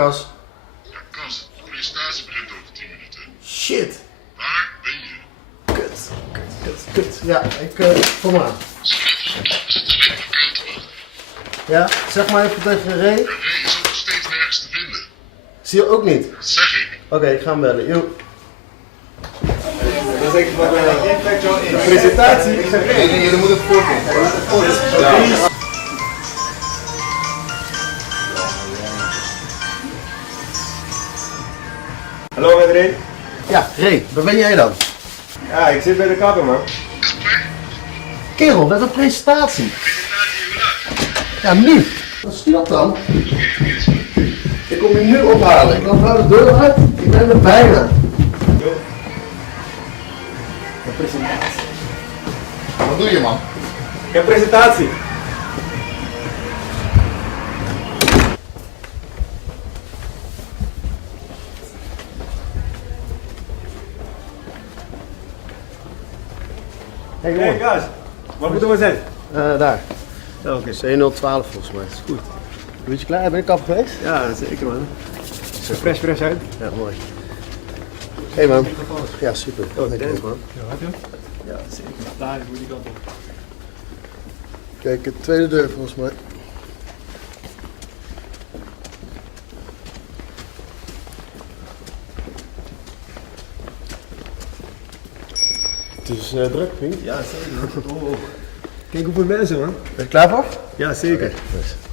Kas. Ja, Kas, de presentatie begint over 10 minuten. Shit. Waar ben je? Kut. Ja, kom maar. Ja, zeg maar even tegen Ray. Ray is ook nog steeds nergens te vinden. Zie je ook niet? Dat zeg ik. Oké, ik ga hem bellen. Yo. Dat is denk ik wat een presentatie. Ik zeg nee, jullie moeten het voorkomen. Hallo met Ray. Ja, Ray, waar ben jij dan? Ja, ik zit bij de kapper man. Kerel, met een presentatie. Ja, nu. Wat is dat dan? Ik kom je nu ophalen. Ik loop nou de deur uit. Ik ben er bijna. Een presentatie. Wat doe je, man? Ik heb presentatie. Hey Hey jongen. guys, waar moeten we zijn? Daar. Oh, oké. C012 volgens mij. Dat is goed. Ben je klaar? Ben je kapper geweest? Ja, zeker man. Zo fresh uit. Ja, mooi. Hey man. Ja, super. Oh, Dankjewel. thanks man. Ja, zeker. Daar, ik moet die kant op. Kijk, de tweede deur volgens mij. Het is druk, vriend. Ja, zeker man. Oh. Kijk hoeveel mensen man. Ben je klaar voor? Ja, zeker. Yes.